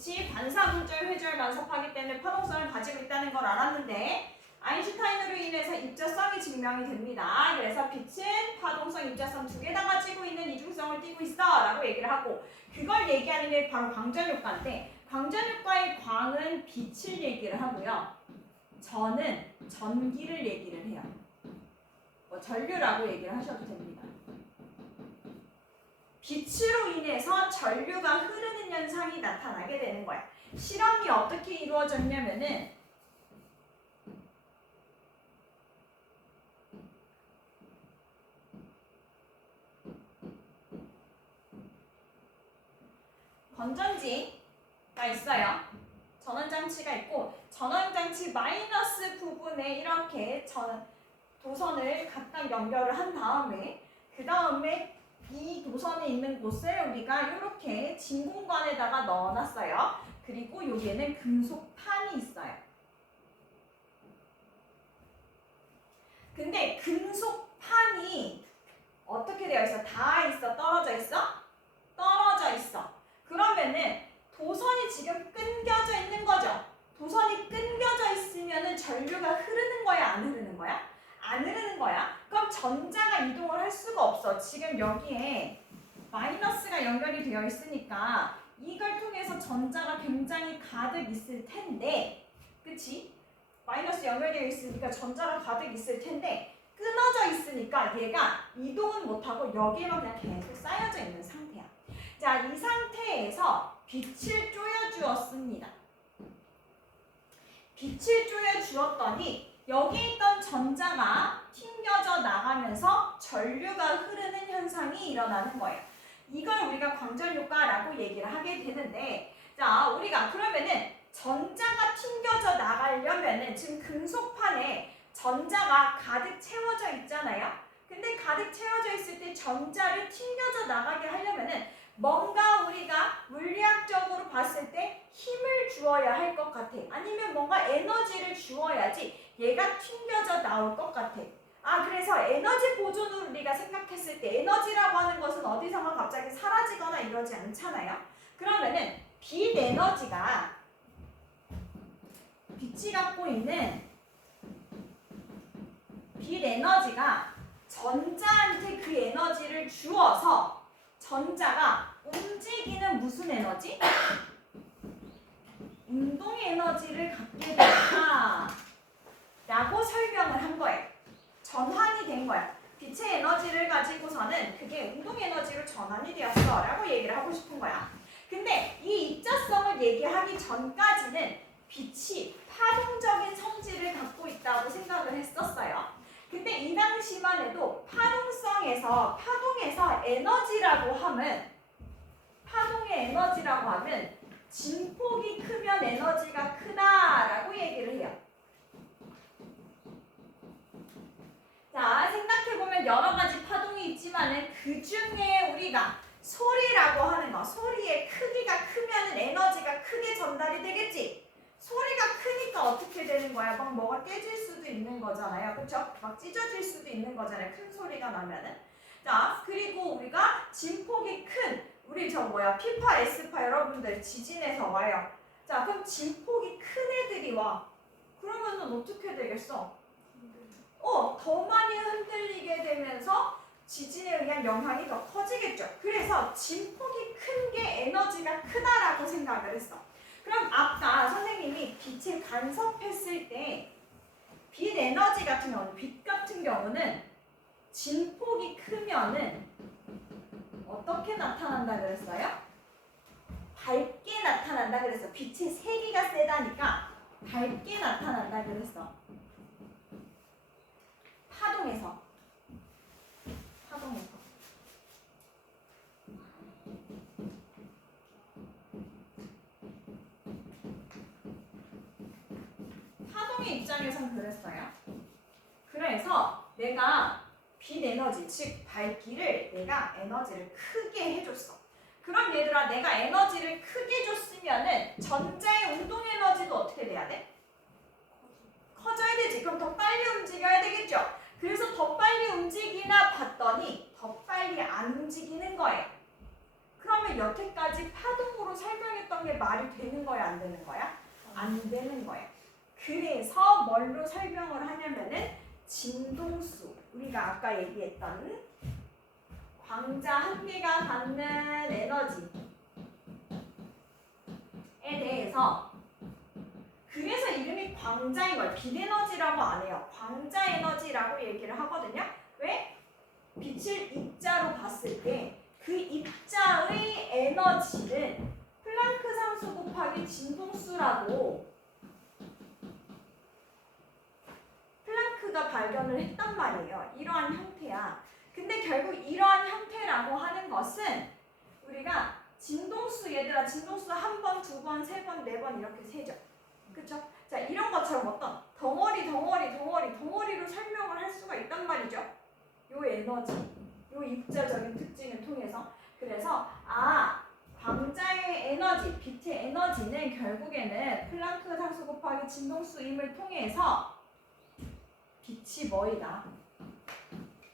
빛이 반사물질 회절 만섭하기 때문에 파동성을 가지고 있다는 걸 알았는데 아인슈타인으로 인해서 입자성이 증명이 됩니다. 그래서 빛은 파동성, 입자성 두 개 다 가지고 있는 이중성을 띠고 있어 라고 얘기를 하고 그걸 얘기하는 게 바로 광전효과인데 광전효과의 광은 빛을 얘기를 하고요. 전은 전기를 얘기를 해요. 뭐 전류라고 얘기를 하셔도 됩니다. 빛으로 인해서 전류가 흐르는 현상이 나타나게 되는 거야. 실험이 어떻게 이루어졌냐면은 건전지가 있어요. 전원장치가 있고 전원장치 마이너스 부분에 이렇게 도선을 각각 연결을 한 다음에 그 다음에 이 도선에 있는 곳을 우리가 이렇게 진공관에다가 넣어놨어요. 그리고 여기에는 금속판이 있어요. 근데 금속판이 어떻게 되어 있어? 닿아 있어? 떨어져 있어? 떨어져 있어. 그러면은 도선이 지금 끊겨져 있는 거죠. 도선이 끊겨져 있으면은 전류가 흐르는 거야? 안 흐르는 거야? 안 흐르는 거야. 그럼 전자가 이동을 할 수가 없어. 지금 여기에 마이너스가 연결이 되어 있으니까 이걸 통해서 전자가 굉장히 가득 있을 텐데, 그치? 마이너스 연결되어 있으니까 전자가 가득 있을 텐데 끊어져 있으니까 얘가 이동은 못하고 여기에만 그냥 계속 쌓여져 있는 상태야. 자, 이 상태에서 빛을 쪼여주었습니다. 빛을 쪼여주었더니 여기 있던 전자가 튕겨져 나가면서 전류가 흐르는 현상이 일어나는 거예요. 이걸 우리가 광전효과라고 얘기를 하게 되는데, 자, 우리가 그러면은 전자가 튕겨져 나가려면은 지금 금속판에 전자가 가득 채워져 있잖아요. 근데 가득 채워져 있을 때 전자를 튕겨져 나가게 하려면은 뭔가 우리가 물리학적으로 봤을 때 힘을 주어야 할 것 같아. 아니면 뭔가 에너지를 주어야지 얘가 튕겨져 나올 것 같아. 그래서 에너지 보존을 우리가 생각했을 때 에너지라고 하는 것은 어디선가 갑자기 사라지거나 이러지 않잖아요. 그러면은 빛 에너지가 빛이 갖고 있는 빛 에너지가 전자한테 그 에너지를 주어서 전자가 움직이는 무슨 에너지? 운동 에너지를 갖게 됐다 라고 설명을 한 거예요. 전환이 된 거야. 빛의 에너지를 가지고서는 그게 운동 에너지로 전환이 되었어 라고 얘기를 하고 싶은 거야. 근데 이 입자성을 얘기하기 전까지는 빛이 파동적인 성질을 갖고 있다고 생각을 했었어요. 근데 이 당시만 해도 파동에서 에너지라고 하면 파동의 에너지라고 하면 진폭이 크면 에너지가 크다라고 얘기를 해요. 자, 생각해보면 여러 가지 파동이 있지만은 그 중에 우리가 소리라고 하는 거, 소리의 크기가 크면은 에너지가 크게 전달이 되겠지? 소리가 크니까 어떻게 되는 거야? 막 뭐가 깨질 수도 있는 거잖아요. 그쵸? 막 찢어질 수도 있는 거잖아요. 큰 소리가 나면은. 자, 그리고 우리가 진폭이 큰, 우리 피파, 에스파 여러분들 지진에서 와요. 자, 그럼 진폭이 큰 애들이 와. 그러면은 어떻게 되겠어? 더 많이 흔들리게 되면서 지진에 의한 영향이 더 커지겠죠. 그래서 진폭이 큰 게 에너지가 크다라고 생각을 했어. 그럼 아까 선생님이 빛을 간섭했을 때 빛 에너지 같은 경우는, 빛 같은 경우는 진폭이 크면은 어떻게 나타난다 그랬어요? 밝게 나타난다 그랬어. 빛의 세기가 세다니까 밝게 나타난다 그랬어. 파동에서. 파동의 입장에선 그랬어요. 그래서 내가 빛 에너지, 즉 밝기를 내가 에너지를 크게 해줬어. 그럼 얘들아, 내가 에너지를 크게 줬으면은 전자의 운동 에너지도 어떻게 돼야 돼? 커져야 되지. 그럼 더 빨리 움직여야 되겠죠. 그래서 더 빨리 움직이나 봤더니 더 빨리 안 움직이는 거예요. 그러면 여태까지 파동으로 설명했던 했던 게 말이 되는 거야, 안 되는 거야? 안 되는 거야. 그래서 뭘로 설명을 하냐면은 진동수, 우리가 아까 얘기했던 광자 한 개가 갖는 에너지에 대해서, 그래서 이름이 광자인 거예요. 빛에너지라고 안 해요. 광자 에너지라고 얘기를 하거든요. 왜? 빛을 입자로 봤을 때 그 입자의 에너지는 플랑크 상수 곱하기 진동수라고 플랑크가 발견을 했단 말이에요. 이러한 형태야. 근데 결국 이러한 형태라고 하는 것은 우리가 진동수, 얘들아, 진동수 한 번, 두 번, 세 번, 네 번 이렇게 세죠. 그쵸? 자, 이런 것처럼 어떤 덩어리로 설명을 할 수가 있단 말이죠. 요 에너지, 요 입자적인 특징을 통해서. 그래서 광자의 에너지, 빛의 에너지는 결국에는 플랑크 상수 곱하기 진동수임을 통해서 빛이 뭐이다?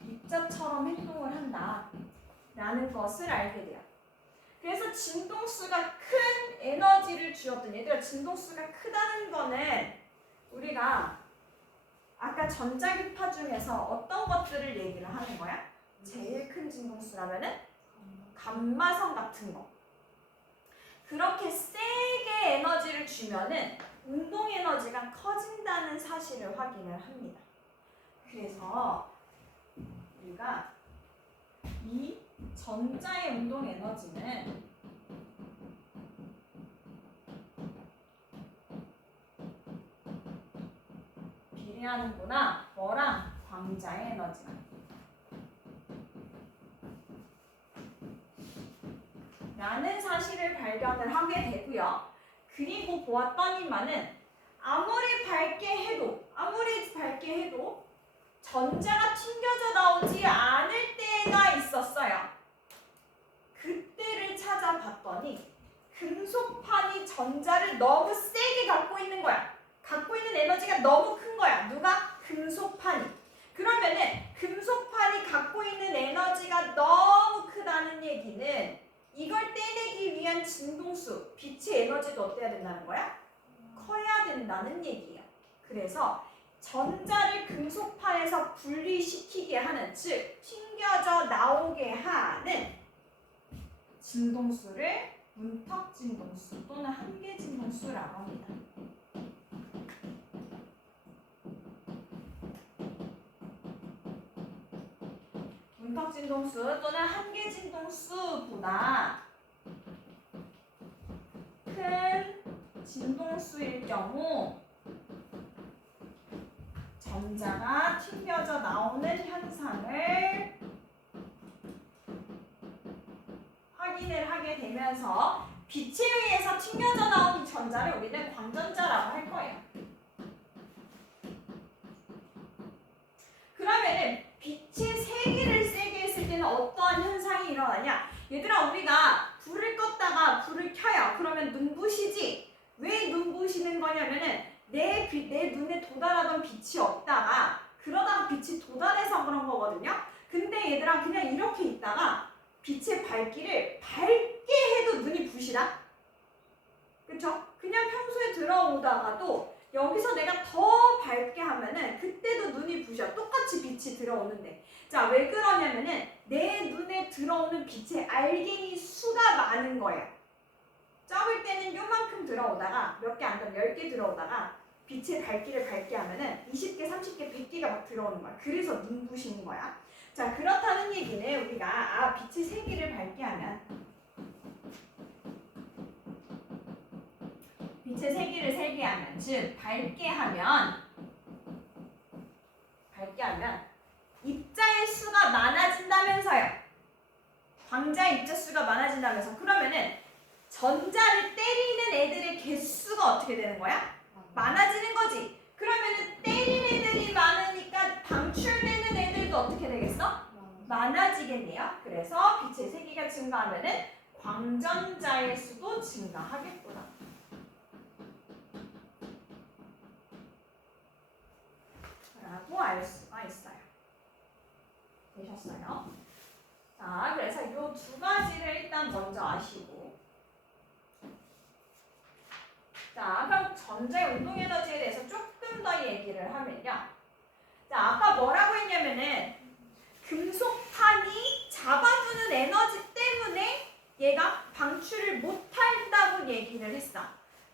입자처럼 행동을 한다 라는 것을 알게 돼요. 그래서 진동수가 큰 에너지를 주었던, 얘들아, 진동수가 크다는 거는 우리가 아까 전자기파 중에서 어떤 것들을 얘기를 하는 거야? 제일 큰 진동수라면은 감마선 같은 거. 그렇게 세게 에너지를 주면은 운동 에너지가 커진다는 사실을 확인을 합니다. 그래서 우리가 이 전자의 운동 에너지는 비례하는구나. 뭐랑? 광자의 에너지랑. 라는 사실을 발견을 하게 되고요. 그리고 보았더니만은 아무리 밝게 해도 전자가 튕겨져 나오지 않을 때가 있었어요. 그때를 찾아봤더니 금속판이 전자를 너무 세게 갖고 있는 거야. 갖고 있는 에너지가 너무 큰 거야. 누가? 금속판이. 그러면은 금속판이 갖고 있는 에너지가 너무 크다는 얘기는 이걸 떼내기 위한 진동수, 빛의 에너지도 어때야 된다는 거야? 커야 된다는 얘기예요. 그래서 전자를 금속판에서 분리시키게 하는, 즉 튕겨져 나오게 하는 진동수를 문턱 진동수 또는 한계 진동수라고 합니다. 문턱 진동수 또는 한계 진동수보다 큰 진동수일 경우 전자가 튕겨져 나오는 현상을 확인을 하게 되면서 빛에 의해서 튕겨져 나온 전자를 우리는 광전자라고 할 거예요. 그러면은 빛의 세기를 세게 했을 때는 어떠한 현상이 일어나냐? 얘들아, 우리가 불을 껐다가 불을 켜요. 그러면 눈부시지? 왜 눈부시는 거냐면은 내 눈에 도달하던 빛이 없다가 그러다가 빛이 도달해서 그런 거거든요. 근데 얘들아, 그냥 이렇게 있다가 빛의 밝기를 밝게 해도 눈이 부시다? 그쵸? 그냥 평소에 들어오다가도 여기서 내가 더 밝게 하면은 그때도 눈이 부셔. 똑같이 빛이 들어오는데. 자, 왜 그러냐면은 내 눈에 들어오는 빛의 알갱이 수가 많은 거예요. 적을 때는 요만큼 들어오다가 몇 개 안 되면 10개 들어오다가 빛의 밝기를 밝게 하면은 20개, 30개, 100개가 막 들어오는 거야. 그래서 눈부시는 거야. 자, 그렇다는 얘기는 우리가 빛의 세기를 밝게 하면 빛의 세기를 세게 하면, 즉 밝게 하면 입자의 수가 많아진다면서요. 광자의 입자 수가 많아진다면서. 그러면은 전자를 때리는 애들의 개수가 어떻게 되는 거야? 많아지는 거지. 그러면은 때리는 애들이 많으니까 방출되는 애들도 어떻게 되겠어? 많아지겠네요. 그래서 빛의 세기가 증가하면은 광전자의 수도 증가하겠구나. 라고 알 수가 있어요. 되셨어요? 자, 그래서 이 두 가지를 일단 먼저 아시고, 자, 그럼 전자의 운동 에너지에 대해서 조금 더 얘기를 하면요. 자, 아까 뭐라고 했냐면은 금속판이 잡아두는 에너지 때문에 얘가 방출을 못한다고 얘기를 했어.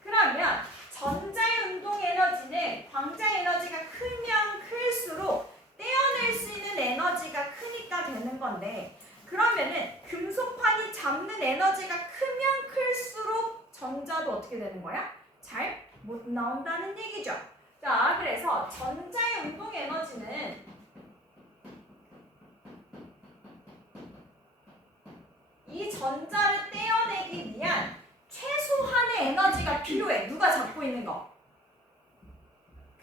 그러면 전자의 운동 에너지는 광자 에너지가 크면 클수록 떼어낼 수 있는 에너지가 크니까 되는 건데, 그러면은 금속판이 잡는 에너지가 크면 클수록 전자도 어떻게 되는 거야? 잘 못 나온다는 얘기죠. 자, 그래서 전자의 운동 에너지는 이 전자를 떼어내기 위한 최소한의 에너지가 필요해. 누가 잡고 있는 거?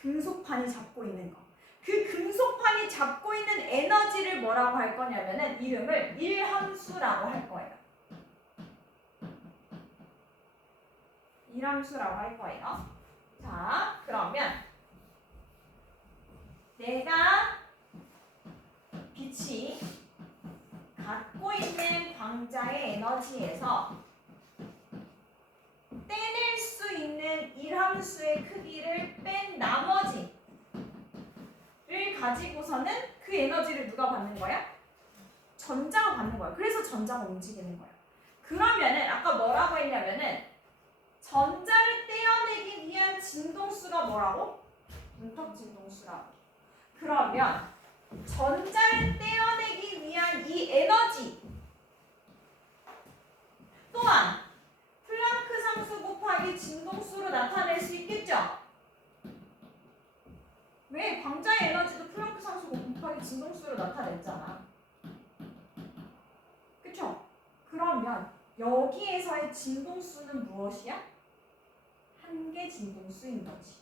금속판이 잡고 있는 거. 그 금속판이 잡고 있는 에너지를 뭐라고 할 거냐면은 이름을 일함수라고 할 거예요. 일함수라고 할 거예요. 자, 그러면 내가 빛이 갖고 있는 광자의 에너지에서 떼낼 수 있는 일함수의 크기를 뺀 나머지를 가지고서는 그 에너지를 누가 받는 거야? 전자가 받는 거야. 그래서 전자가 움직이는 거야. 그러면은 아까 뭐라고 했냐면은 전자를 떼어내기 위한 진동수가 뭐라고? 문턱 진동수라고. 그러면 전자를 떼어내기 위한 이 에너지 또한 플랑크 상수 곱하기 진동수로 나타낼 수 있겠죠? 왜? 광자의 에너지도 플랑크 상수 곱하기 진동수로 나타냈잖아. 그쵸? 그러면 여기에서의 진동수는 무엇이야? 한계 진동수인 거지.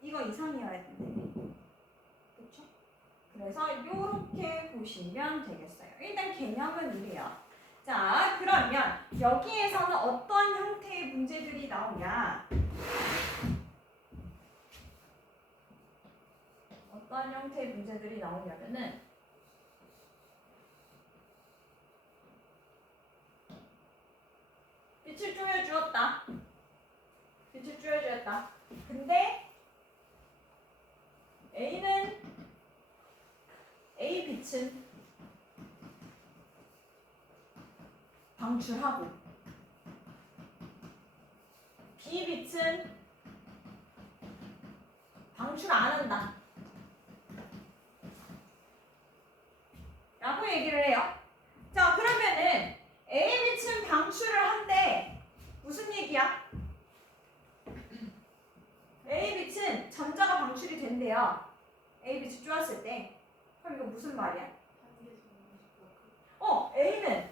이거 이상이어야 되는데. 그쵸? 그래서 이렇게 보시면 되겠어요. 일단 개념은 이래요. 자, 그러면 여기에서는 어떤 형태의 문제들이 나오냐? 어떤 형태의 문제들이 나오냐면은 빛을 쪼여주었다. 빛을 쪼여주었다. 근데 A 빛은 방출하고 B 빛은 방출 안 한다. 라고 얘기를 해요. 자, 그러면은 A 빛은 방출을 한대. 무슨 얘기야? A 빛은 전자가 방출이 된대요. A 빛이 쪼았을 때. 그럼 이거 무슨 말이야? A는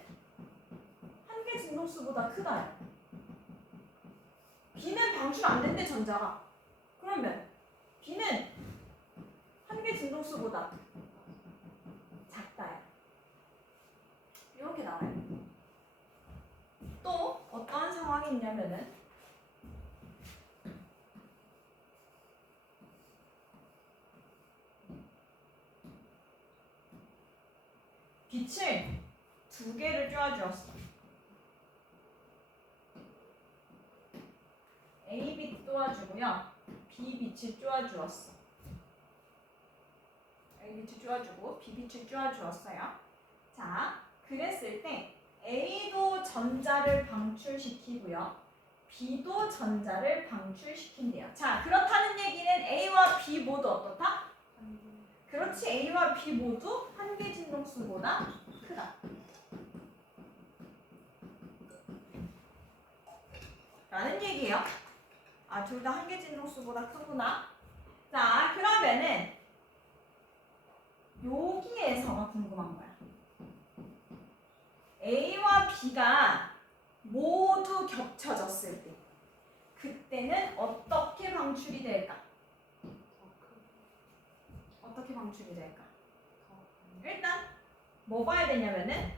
한계 진동수보다 크다. B는 방출 안 된대, 전자가. 그러면 B는 한계 진동수보다 작다. 이렇게 나와요. 또 어떤 상황이 있냐면은 빛을 두 개를 쪼아주었어. A빛 쪼아주고요. B빛을 쪼아주었어. A빛을 쪼아주고 B빛을 쪼아주었어요. 자, 그랬을 때 A도 전자를 방출시키고요. B도 전자를 방출시킨대요. 자, 그렇다는 얘기는 A와 B 모두 어떻다? 그렇지, A와 B 모두 한계 진동수보다 크다. 라는 얘기예요. 둘 다 한계 진동수보다 크구나. 자, 그러면은 여기에서가 궁금한 거야. A와 B가 모두 겹쳐졌을 때 그때는 어떻게 방출이 될까? 어떻게 방출이 될까? 일단 뭐 봐야 되냐면은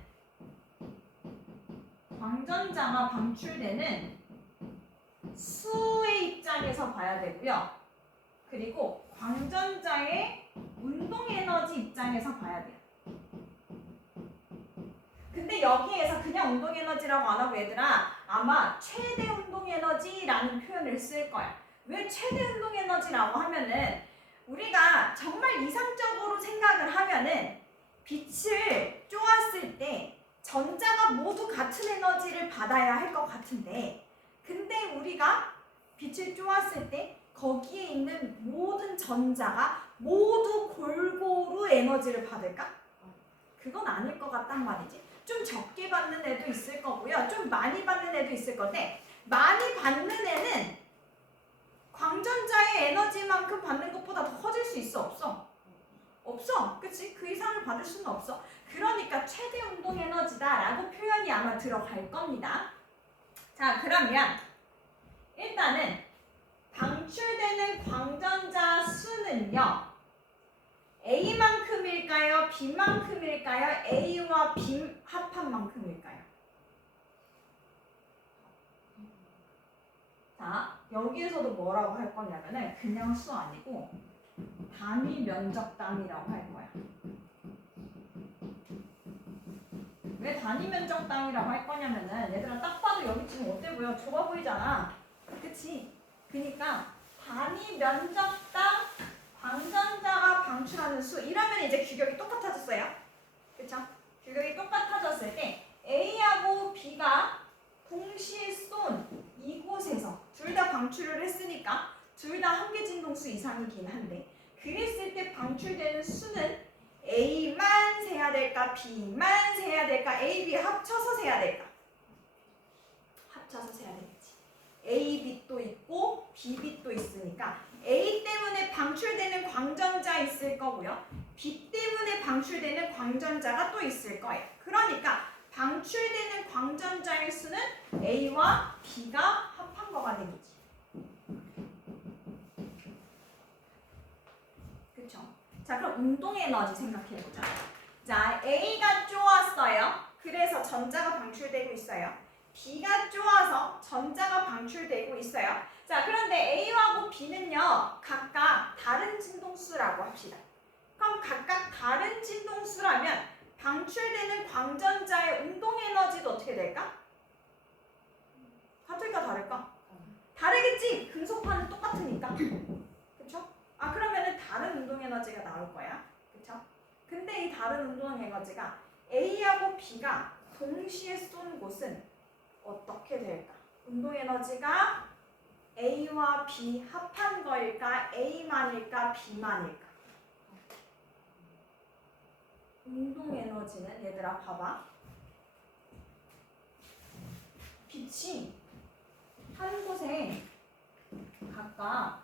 광전자가 방출되는 수의 입장에서 봐야 되고요. 그리고 광전자의 운동 에너지 입장에서 봐야 돼요. 근데 여기에서 그냥 운동 에너지라고 안 하고 얘들아 아마 최대 운동 에너지라는 표현을 쓸 거야. 왜 최대 운동 에너지라고 하면은 우리가 정말 이상적으로 생각을 하면은 빛을 쪼았을 때 전자가 모두 같은 에너지를 받아야 할 것 같은데, 근데 우리가 빛을 쪼았을 때 거기에 있는 모든 전자가 모두 골고루 에너지를 받을까? 그건 아닐 것 같단 말이지. 좀 적게 받는 애도 있을 거고요. 좀 많이 받는 애도 있을 건데, 많이 받는 애는 광전자의 에너지만큼 받는 것보다 더 커질 수 있어? 없어? 없어. 그치? 그 이상을 받을 수는 없어. 그러니까 최대 운동 에너지다라고 표현이 아마 들어갈 겁니다. 자, 그러면 일단은 방출되는 광전자 수는요, A만큼일까요? B만큼일까요? A와 B 합한 만큼일까요? 자, 여기에서도 뭐라고 할 거냐면은 그냥 수 아니고 단위 면적당이라고 할 거야. 왜 단위 면적당이라고 할 거냐면은 얘들아 딱 봐도 여기 지금 어때 보여? 좁아 보이잖아. 그치? 그러니까 단위 면적당 광전자가 방출하는 수, 이러면 이제 규격이 똑같아졌어요. 그쵸? 규격이 똑같아졌을 때 A하고 B가 동시에 쏜 이곳에서 둘 다 방출을 했으니까 둘 다 한 개 진동수 이상이긴 한데, 그랬을 때 방출되는 수는 A만 세야 될까? B만 세야 될까? A, B 합쳐서 세야 될까? 합쳐서 세야 되겠지. A 빛도 있고 B 빛도 있으니까 A 때문에 방출되는 광전자 있을 거고요. B 때문에 방출되는 광전자가 또 있을 거예요. 그러니까 방출되는 광전자의 수는 A와 B가 합한 거가 되겠지. 그쵸? 자, 그럼 운동 에너지 생각해보자. 자, A가 쪼았어요. 그래서 전자가 방출되고 있어요. B가 쪼아서 전자가 방출되고 있어요. 자, 그런데 A하고 B는요, 각각 다른 진동수라고 합시다. 그럼 각각 다른 진동수라면 방출되는 광전자의 운동 에너지도 어떻게 될까? 같을까 다를까? 다르겠지? 금속판은 똑같으니까. 그쵸? 아, 그러면은 다른 운동 에너지가 나올 거야. 그쵸? 근데 이 다른 운동 에너지가 A하고 B가 동시에 쏜 곳은 어떻게 될까? 운동 에너지가 A와 B 합한 거일까? A만일까? B만일까? 운동 에너지는 얘들아 봐봐. 빛이 한 곳에 각각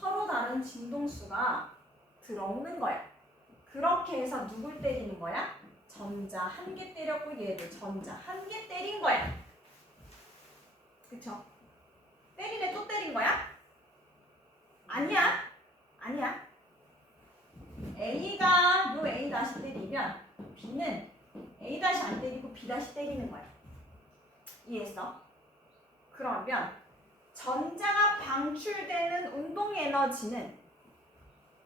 서로 다른 진동수가 들어오는 거야. 그렇게 해서 누굴 때리는 거야? 전자 한 개 때렸고 얘를 전자 한 개 때린 거야. 그쵸? 때리네 또 때린 거야? 아니야. 아니야. A가 요 A 다시 때리면 B는 A 다시 안 때리고 B 다시 때리는 거야. 이해했어? 그러면 전자가 방출되는 운동 에너지는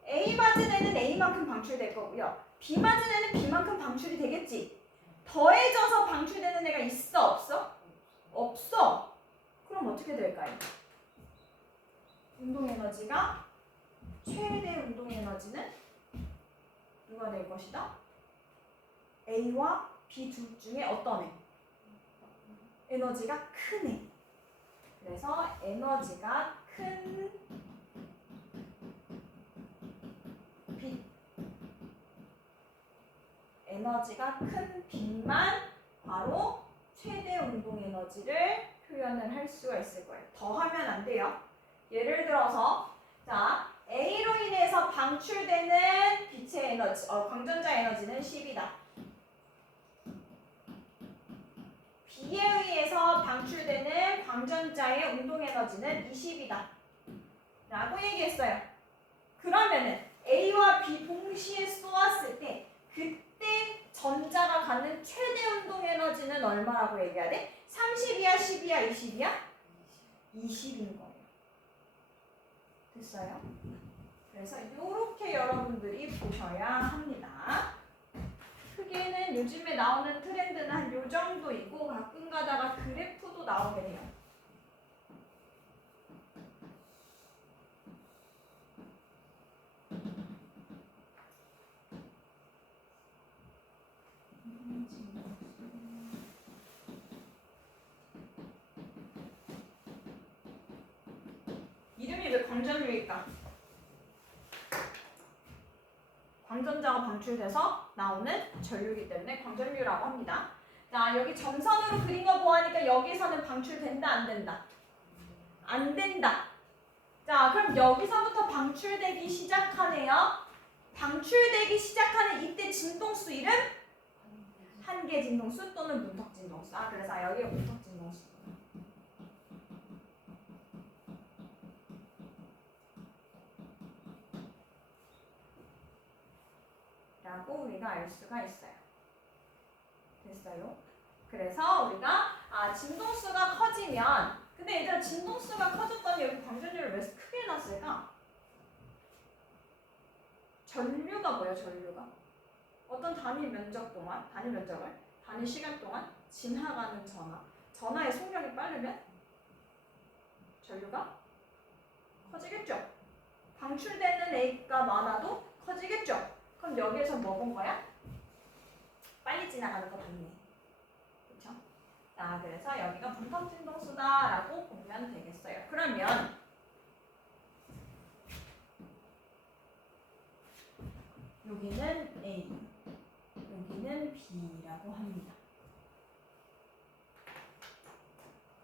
A 맞은 애는 A만큼 방출될 거고요. B 맞은 애는 B만큼 방출이 되겠지. 더해져서 방출되는 애가 있어 없어? 없어. 그럼 어떻게 될까요? 운동 에너지가 최대 운동 에너지는 누가 될 것이다? A와 B 둘 중에 어떤 애? 에너지가 큰 애. 그래서 에너지가 큰 빛, 에너지가 큰 빛만 바로 최대 운동 에너지를 표현을 할 수가 있을 거예요. 더 하면 안 돼요. 예를 들어서 자, A로 인해서 방출되는 빛의 에너지, 광전자 에너지는 10이다. B에 의해서 방출되는 광전자의 운동 에너지는 20이다. 라고 얘기했어요. 그러면은 A와 B 동시에 쏘았을 때 그때 전자가 갖는 최대 운동 에너지는 얼마라고 얘기해야 돼? 30이야, 10이야, 20이야? 20인 거예요. 됐어요? 그래서 이렇게 여러분들이 보셔야 합니다. 크게는 요즘에 나오는 트렌드는 한 요 정도이고 가끔 가다가 그래프도 또 나오게 돼요. 이름이 왜 광전류일까? 광전자가 방출돼서 나오는 전류이기 때문에 광전류라고 합니다. 자, 여기 점선으로 그린 거 보아하니까 여기서는 방출된다, 안 된다? 안 된다. 자, 그럼 여기서부터 방출되기 시작하네요. 방출되기 시작하는 이때 진동수 이름? 한계 진동수 또는 문턱 진동수. 아, 그래서 여기가 문턱 진동수. 라고 우리가 알 수가 있어요. 됐어요? 그래서 우리가 진동수가 커지면, 근데 얘들아 진동수가 커졌더니 여기 방전율을 왜 크게 놨을까? 전류가 뭐예요? 전류가 어떤 단위 면적을 단위 시간 동안 지나가는 전하의 속력이 빠르면 전류가 커지겠죠. 방출되는 A가 많아도 커지겠죠. 그럼 여기에서 뭐 본 거야? 빨리 지나가는 거 봤네. 그렇죠? 자, 그래서 여기가 문턱 진동수다라고 보면 되겠어요. 그러면 여기는 A, 여기는 B라고 합니다.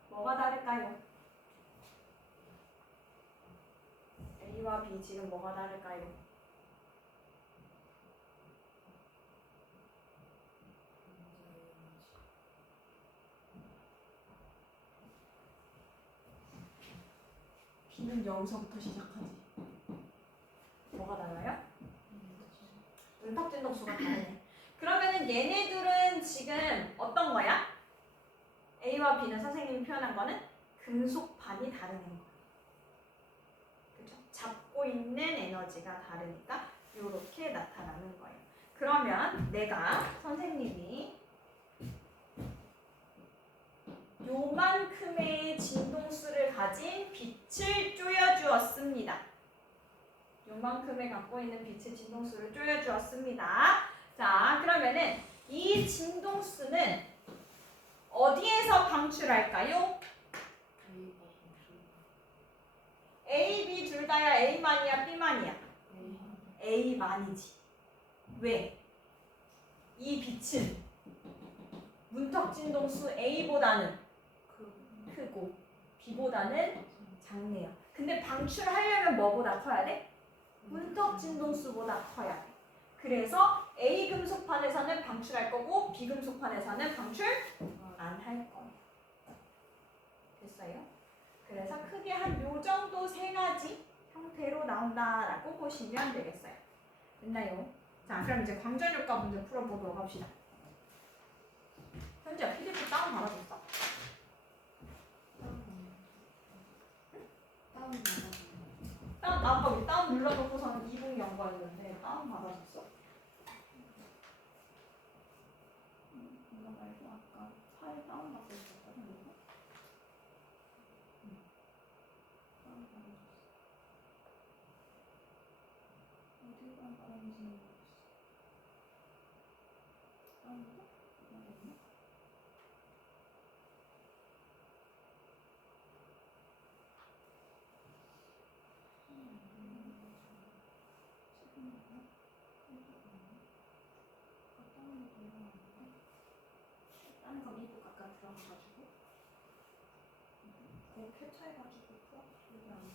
뭐가 다를까요? A와 B 지금 뭐가 다를까요? B는 여기서부터 시작하지. 뭐가 달라요? 문턱 진동수가 다르네. 그러면은 얘네들은 지금 어떤 거야? A와 B는 선생님이 표현한 거는 금속반이 다른 거. 그렇죠? 잡고 있는 에너지가 다르니까 이렇게 나타나는 거예요. 그러면 내가 선생님이 요만큼의 진동수를 가진 빛을 쪼여주었습니다. 요만큼의 갖고 있는 빛의 진동수를 쪼여주었습니다. 자, 그러면은 이 진동수는 어디에서 방출할까요? A, B 둘 다야? A만이야? B만이야? A만이지. 왜? 이 빛은 문턱 진동수 A보다는 크고 B보다는 작네요. 근데 방출하려면 뭐보다 커야 돼? 문턱 진동수보다 커야 돼. 그래서 A 금속판에서는 방출할 거고 B 금속판에서는 방출 안 할 거예요. 됐어요? 그래서 크게 한 요 정도 세 가지 형태로 나온다라고 보시면 되겠어요. 됐나요? 자, 그럼 이제 광전효과 문제 풀어보도록 합시다. 현지야, PDF 다운 받아줬어? 아까 우리 다운 눌러놓고서는 2분 연구했는데 다운 받아줬어? 이거 말고 아까 파일 다운 받고 있었거든. 이거? 다운 받아줬어. 어디 다운 받았는지 모르겠어. 다운 받아? 받았나? 다른 거 미국 아까 들어가가지고 그거 캡처해가지고 풀어? 여기 안 돼.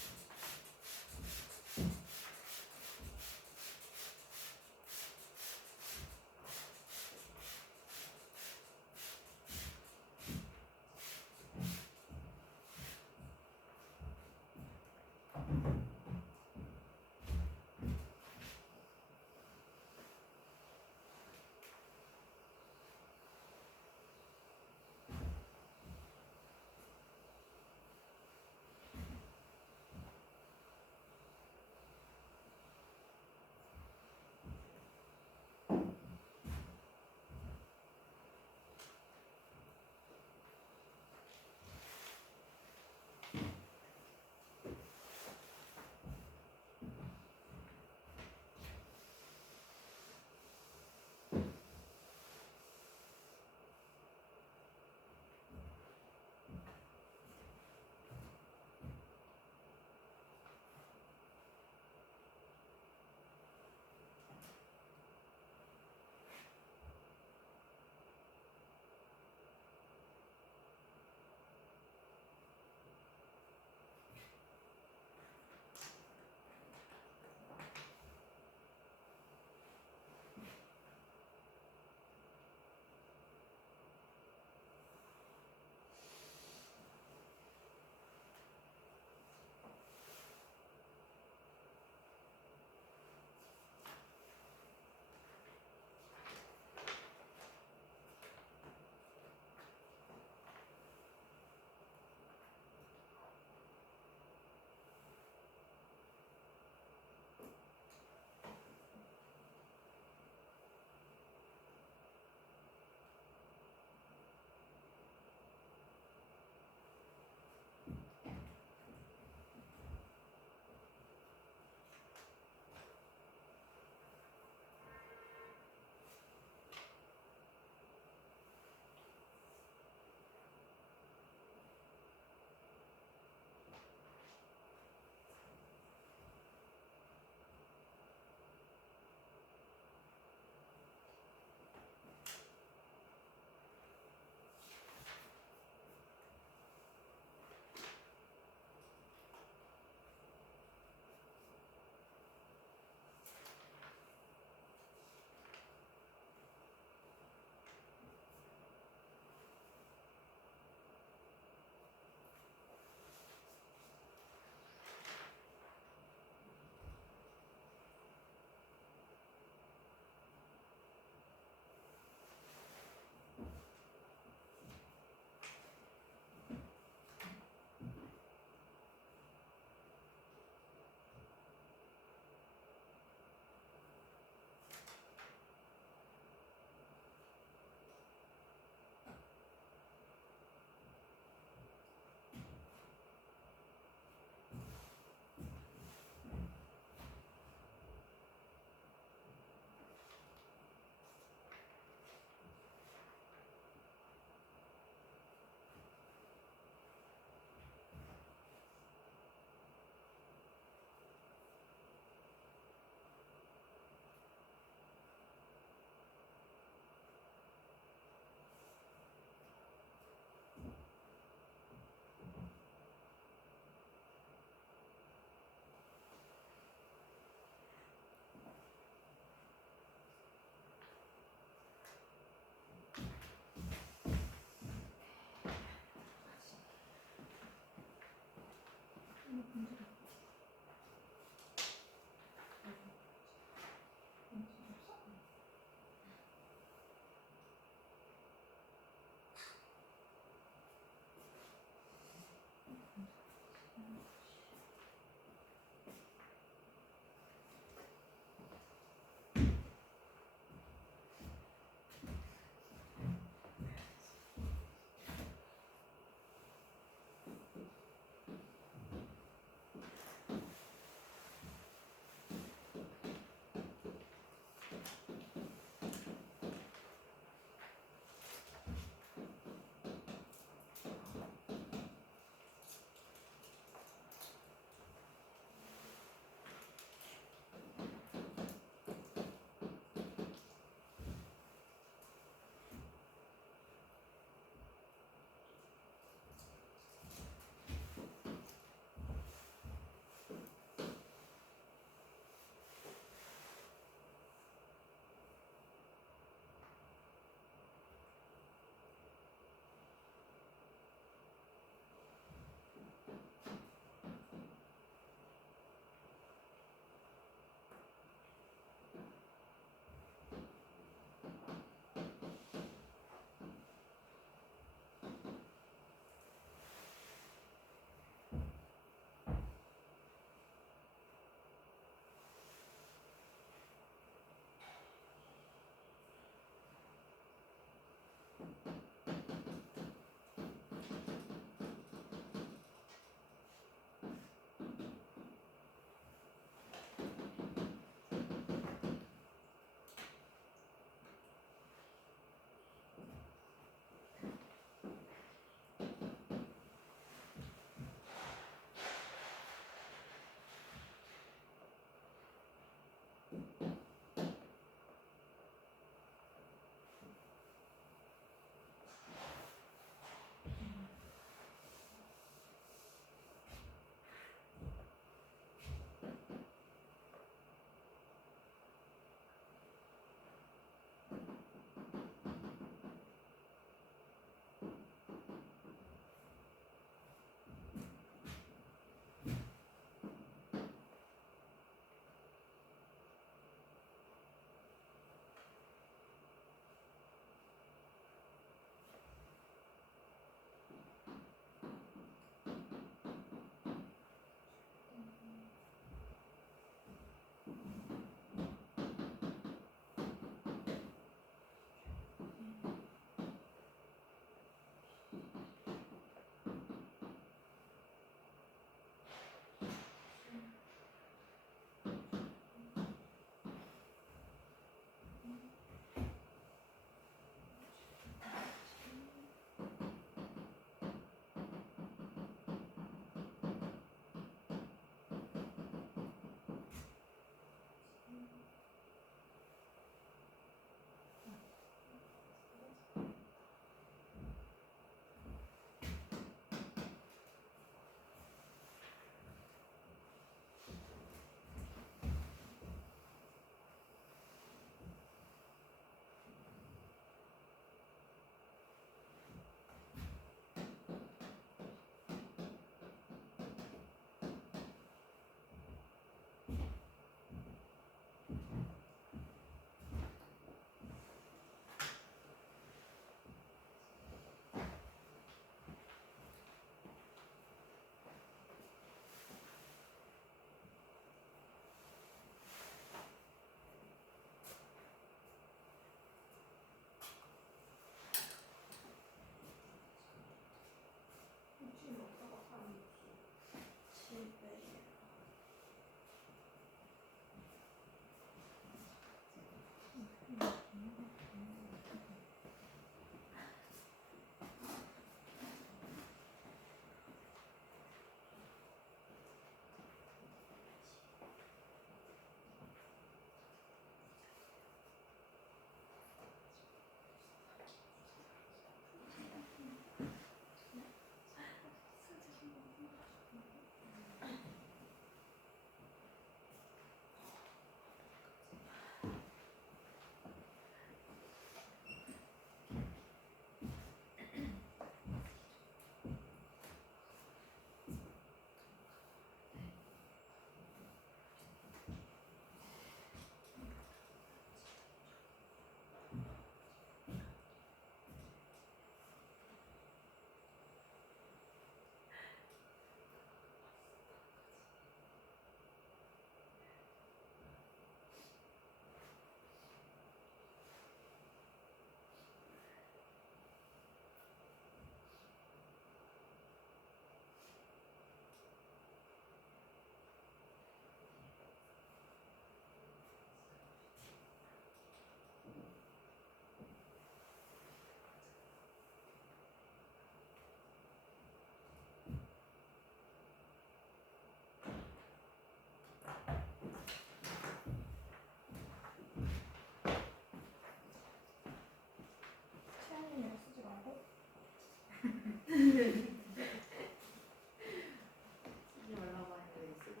말라고 하는데 쓰고 싶어.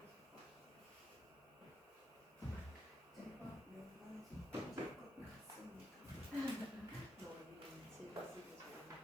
제가 용감해질 것 같습니다. 너희는 집에 쓰기 좋아해.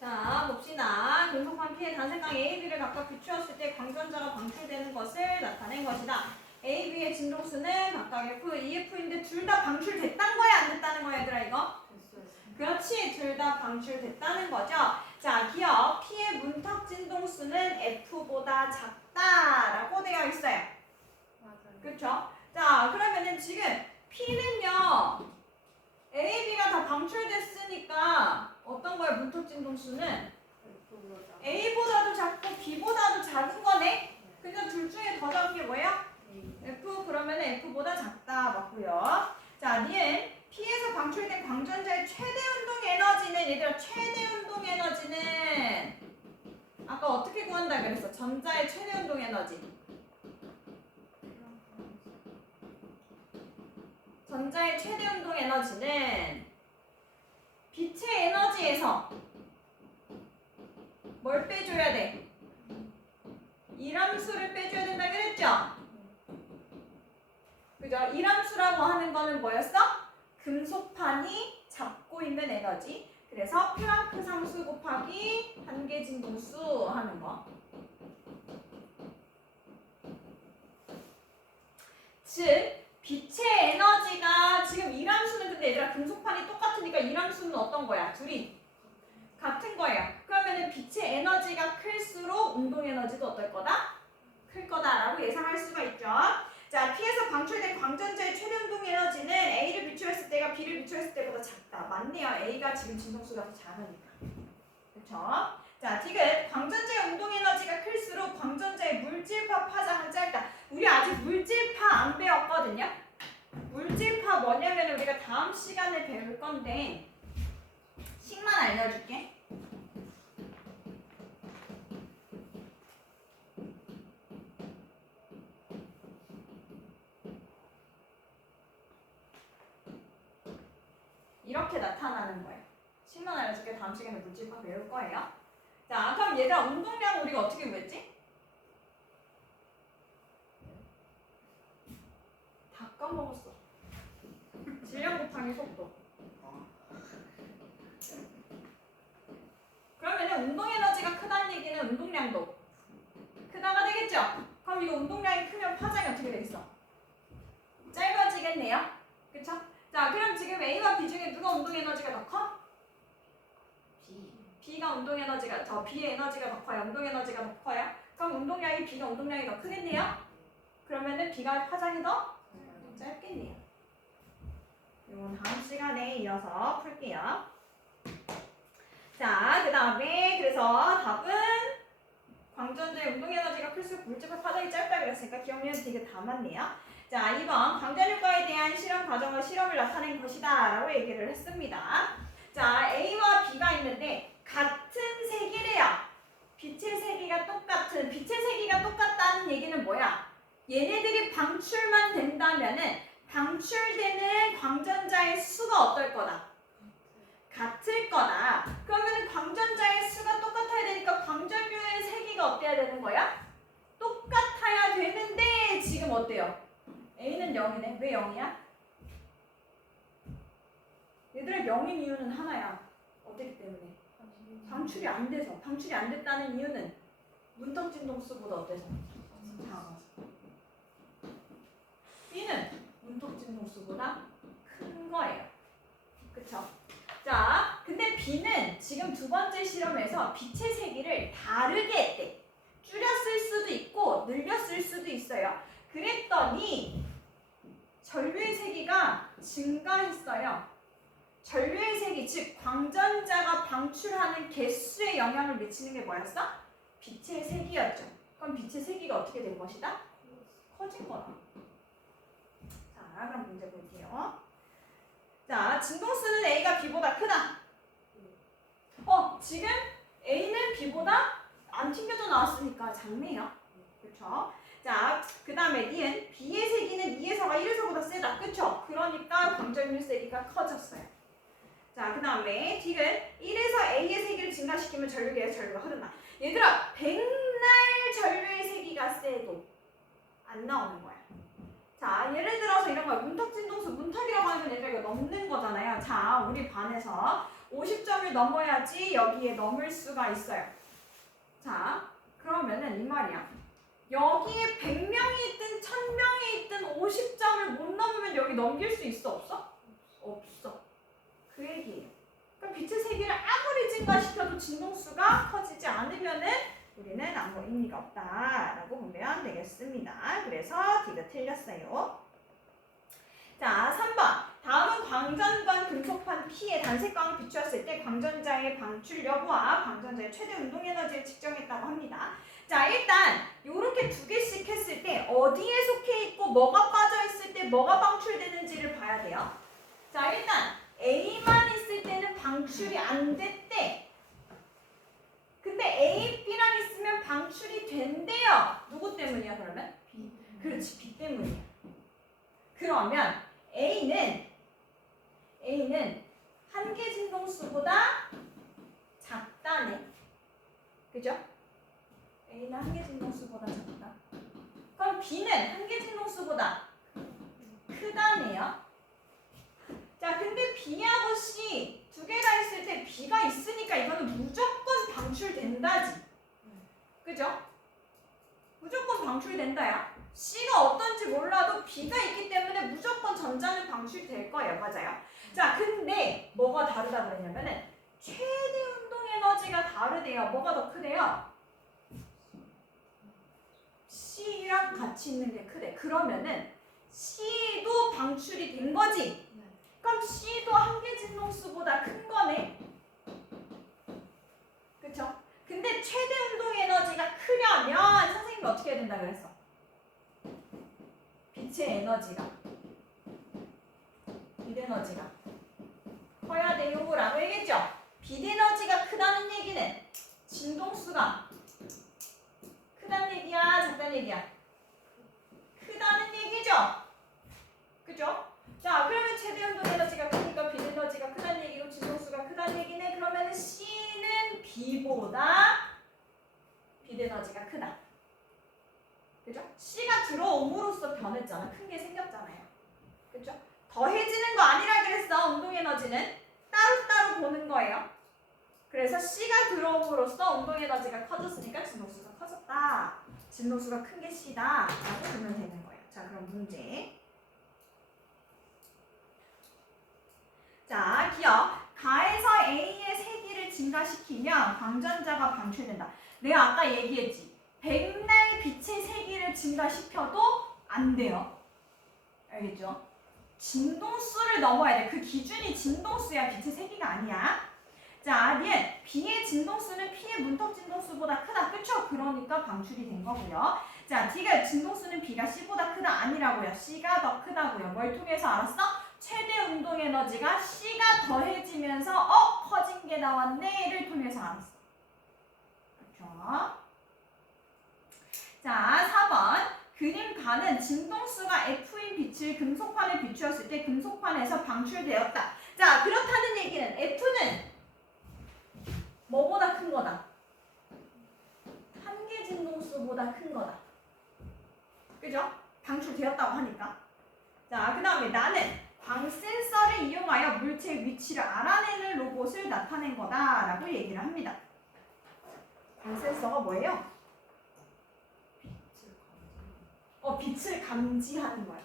자, 봅시다. 금속판 P의 단색강 A, B를 각각 비추었을 때 광전자가 방출되는 것을 나타낸 것이다. A, B의 진동수는 각각 F, EF인데 둘 다 방출됐다는 거야? 안 됐다는 거야, 얘들아, 이거? 그렇지, 둘 다 방출됐다는 거죠. 자, 기억 P의 문탁 진동수는 F보다 작다라고 되어 있어요. 맞아요. 그렇죠? 자, 그러면은 지금 P는요, A, B가 다 방출됐으니까 어떤 거야? 문탁 진동수는 A보다도 작고 B보다도 작은 거네. 근데 둘 중에 더 작은 게 뭐예요? F. 그러면 F보다 작다 맞고요. 자, 니은 P에서 방출된 광전자의 최대 운동 에너지는, 얘들아, 최대 운동 에너지는 아까 어떻게 구한다 그랬어? 전자의 최대 운동 에너지. 전자의 최대 운동 에너지는 빛의 에너지에서 뭘 빼줘야 돼? 이람수를 빼줘야 된다 그랬죠? 그죠? 이람수라고 하는 거는 뭐였어? 금속판이 잡고 있는 에너지. 그래서 플랑크 상수 곱하기 한계 진동수 하는 거. 즉 빛의 에너지가 지금 이람수는, 근데 얘들아 금속판이 똑같으니까 이람수는 어떤 거야? 둘이 같은 거예요. 그러면은 빛의 에너지가 클수록 운동 에너지도 어떨 거다? 클 거다라고 예상할 수가 있죠. 자, P에서 방출된 광전자의 최대 운동 에너지는 A를 비추었을 때가 B를 비추었을 때보다 작다. 맞네요. A가 지금 진동수가 더 작으니까. 그렇죠? 자, 디귿 광전자의 운동 에너지가 클수록 광전자의 물질파 파장은 짧다. 우리 아직 물질파 안 배웠거든요. 물질파 뭐냐면 우리가 다음 시간에 배울 건데 식만 알려줄게. 이렇게 나타나는 거예요. 식만 알려줄게. 다음 시간에 물질파 배울 거예요. 자, 그럼 얘들아 운동량 우리가 어떻게 구했지? 다 까먹었어. 질량 곱하기 속도. 그러면은 운동 에너지가 크다는 얘기는 운동량도 크다가 되겠죠? 그럼 이거 운동량이 크면 파장이 어떻게 되겠어? 짧아지겠네요. 그쵸? 자, 그럼 지금 A와 B 중에 누가 운동 에너지가 더 커? B가 운동 에너지가, B의 에너지가 더 커요. 운동 에너지가 더 커요. 그럼 운동량이 B가 운동량이 더 크겠네요. 그러면은 B가 파장이 더 짧겠네요. 이건 다음 시간에 이어서 풀게요. 자, 그 다음에 그래서 답은 광전자의 운동 에너지가 클수록 물질파 파장이 짧다 그랬으니까 기억력은 되게 다 맞네요. 자, 2번 광전 효과에 대한 실험 과정을 실험을 나타낸 것이다 라고 얘기를 했습니다. 자, A와 B가 있는데 같은 세기래요. 빛의 세기가 똑같은, 빛의 세기가 똑같다는 얘기는 뭐야? 얘네들이 방출만 된다면은 방출되는 광전자의 수가 어떨 거다? 같을 거다. 그러면 광전자의 수가 똑같아야 되니까 광전류의 세기가 어때야 되는 거야? 똑같아야 되는데 지금 어때요? A는 0이네. 왜 0이야? 얘들아 0인 이유는 하나야. 어떻기 때문에? 방출이 안 돼서. 방출이 안 됐다는 이유는 문턱진동수보다 어때서? 작아서. B는 문턱진동수보다 큰 거예요. 그쵸? 자, 근데 B는 지금 두 번째 실험에서 빛의 세기를 다르게 했대. 줄였을 수도 있고 늘렸을 수도 있어요. 그랬더니 전류의 세기가 증가했어요. 전류의 세기, 즉 광전자가 방출하는 개수에 영향을 미치는 게 뭐였어? 빛의 세기였죠. 그럼 빛의 세기가 어떻게 된 것이다? 커진 거다. 자, 그럼 문제 볼게요. 자, 진동수는 A가 B보다 크다. 지금 A는 B보다 안 튕겨져 나왔으니까 작네요. 그렇죠? 자, 그 다음에 D는 B의 세기는 2에서가 1에서보다 세다. 그렇죠? 그러니까 광전류 세기가 커졌어요. 자, 그 다음에 D는 1에서 A의 세기를 증가시키면 전류계에서 전류가 흐른다. 얘들아, 백날 전류의 세기가 세도 안 나오는 거야. 자, 예를 들어서 이런 거야. 문턱진동수, 문턱이라고 하면 얘들아 이거 넘는 거잖아요. 자, 우리 반에서 50점을 넘어야지 여기에 넘을 수가 있어요. 자, 그러면은 이 말이야. 여기에 100명이 있든 1000명이 있든 50점을 못 넘으면 여기 넘길 수 있어? 없어? 없어. 그 얘기예요. 그럼 빛의 세기를 아무리 증가시켜도 진동수가 커지지 않으면은 우리는 아무 의미가 없다라고 보면 되겠습니다. 그래서 D가 틀렸어요. 자, 3번. 다음은 광전관 금속판 P에 단색광을 비추었을 때 광전자의 방출 여부와 광전자의 최대 운동 에너지를 측정했다고 합니다. 자, 일단 이렇게 두 개씩 했을 때 어디에 속해 있고 뭐가 빠져 있을 때 뭐가 방출되는지를 봐야 돼요. 자, 일단 A만 있을 때는 방출이 안 됐대. 근데 A, B랑 있으면 방출이 된대요. 누구 때문이야 그러면? B. 그렇지, B 때문이야. 그러면 A는 한계 진동수보다 작다네. 그죠? A는 한계 진동수보다 작다. 그럼 B는 한계 진동수보다 크다네요. 자, 근데 B하고 C 두 개 다 있을 때 B가 있으니까 이거는 무조건 방출된다지. 그죠? 무조건 방출된다야. C가 어떤지 몰라도 B가 있기 때문에 무조건 전자는 방출될 거예요. 맞아요. 자, 근데 뭐가 다르다 그랬냐면은 최대 운동 에너지가 다르대요. 뭐가 더 크대요? C랑 같이 있는 게 크대. 그러면은 C도 방출이 된 거지. 그럼 C도 한계 진동수보다 큰 거네. 그쵸? 근데 최대 운동 에너지가 크려면 선생님이 어떻게 해야 된다 그랬어? 빛의 에너지가, 빛 에너지가 커야 돼요 라고 얘기했죠? 빛 에너지가 크다는 얘기는 진동수가 크다는 얘기야, 작다는 얘기야? 크다는 얘기죠? 그죠? 자, 그러면 최대 운동 에너지가 크니까 빛 에너지가 크다는 얘기고 진동수가 크다는 얘기네. 그러면 C는 B보다 빛 에너지가 크다. 그죠? C가 들어옴으로써 변했잖아. 큰 게 생겼잖아요. 그죠? 더해지는 거 아니라 그랬어. 운동 에너지는 따로따로 보는 거예요. 그래서 C가 들어옴으로써 운동 에너지가 커졌으니까 진동수가 커졌다. 진동수가 큰 게 C다 라고 보면 되는 거예요. 자, 그럼 문제. 자, 기억. 가에서 A의 세기를 증가시키면 광전자가 방출된다. 내가 아까 얘기했지. 백날 빛의 세기를 증가시켜도 안 돼요. 알겠죠? 진동수를 넘어야 돼. 그 기준이 진동수야. 빛의 세기가 아니야. 자, 니은 B의 진동수는 P의 문턱 진동수보다 크다. 그쵸? 그러니까 방출이 된 거고요. 자, D가 진동수는 B가 C보다 크다. 아니라고요. C가 더 크다고요. 뭘 통해서 알았어? 최대 운동 에너지가 C가 더해지면서 커진 게 나왔네를 통해서 알았어. 그렇죠? 자, 4번. 그림가는 진동수가 F인 빛을 금속판에 비추었을 때 금속판에서 방출되었다. 자, 그렇다는 얘기는 F는 뭐보다 큰 거다? 한계 진동수보다 큰 거다. 그죠? 방출되었다고 하니까. 자, 그 다음에 나는 광 센서를 이용하여 물체의 위치를 알아내는 로봇을 나타낸 거다라고 얘기를 합니다. 광 센서가 뭐예요? 빛을 감지하는 거야.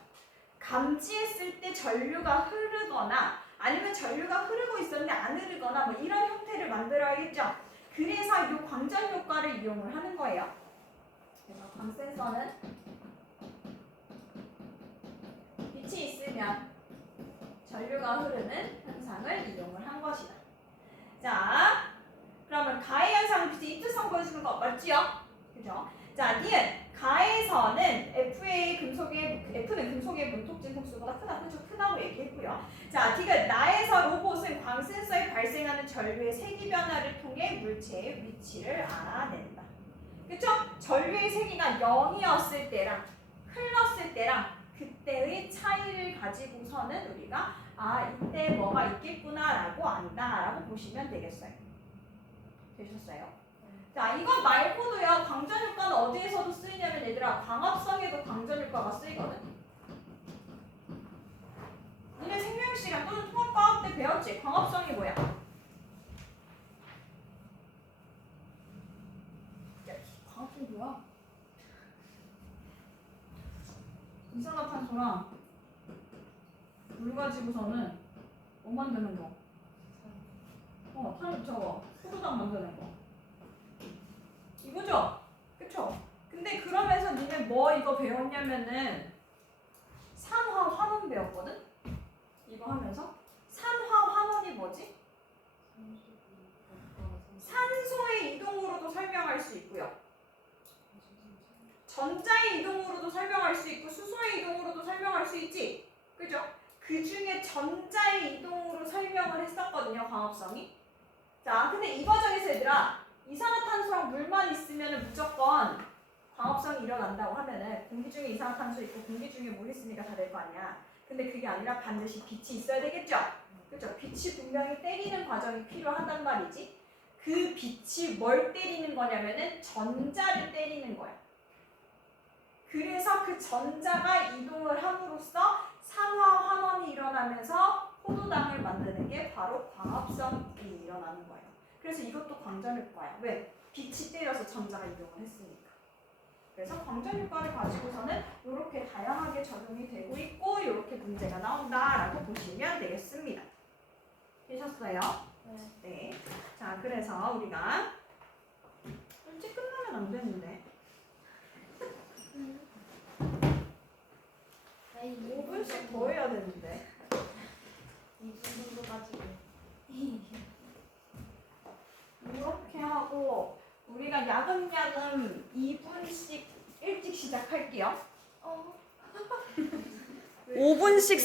감지했을 때 전류가 흐르거나 아니면 전류가 흐르고 있었는데 안 흐르거나 뭐 이런 형태를 만들어야겠죠. 그래서 이 광전 효과를 이용을 하는 거예요. 그래서 광 센서는 빛이 있으면 전류가 흐르는 현상을 이용을 한 것이다. 자, 그러면 가해 현상은 빛의 입투성 보여주는 거 맞지요? 그죠? 자, 니은 가에서는 F는 금속의 문톡 진동수보다 크다. 그렇죠? 크다고 얘기했고요. 자, 디귿 나에서 로봇은 광 센서에 발생하는 전류의 세기 변화를 통해 물체의 위치를 알아낸다. 그렇죠? 전류의 세기가 0이었을 때랑 흘렀을 때랑 그때의 차이를 가지고서는 우리가 이때 뭐가 있겠구나라고 안다라고 보시면 되겠어요. 되셨어요? 자, 이거 말고도요, 광전 효과는 어디에서도 쓰이냐면 얘들아, 광합성에도 광전 효과가 쓰이거든. 니네 생명 시간 또는 통합과학 때 배웠지? 광합성이 뭐야? 광합성이 뭐야? 이산화탄소랑 물 가지고서는 뭐 만드는 거? 저거 포도당 만드는 거. 이거죠? 그쵸? 근데 그러면서 니네 뭐 이거 배웠냐면은 산화 환원 배웠거든? 이거 하면서 산화 환원이 뭐지? 산소의 이동으로도 설명할 수 있고요. 전자의 이동으로도 설명할 수 있고 수소의 이동으로도 설명할 수 있지? 그죠? 그 중에 전자의 이동으로 설명을 했었거든요, 광합성이. 자, 근데 이 과정에서 얘들아, 이산화탄소랑 물만 있으면 무조건 광합성이 일어난다고 하면은 공기 중에 이산화탄소 있고 공기 중에 물 있으니까 다 될 거 아니야. 근데 그게 아니라 반드시 빛이 있어야 되겠죠? 그죠? 빛이 분명히 때리는 과정이 필요하단 말이지. 그 빛이 뭘 때리는 거냐면은 전자를 때리는 거야. 그래서 그 전자가 이동을 함으로써 산화 환원이 일어나면서 포도당을 만드는 게 바로 광합성이 일어나는 거예요. 그래서 이것도 광전 효과야. 왜? 빛이 때려서 전자가 이동을 했으니까. 그래서 광전 효과를 가지고서는 이렇게 다양하게 적용이 되고 있고 이렇게 문제가 나온다라고 보시면 되겠습니다. 되셨어요? 네. 자, 그래서 우리가 일찍 끝나면 안 되는데 5분씩 더 해야 되는데 2분 정도 가지고 이렇게 하고 우리가 야금야금 2분씩 일찍 시작할게요. 5분씩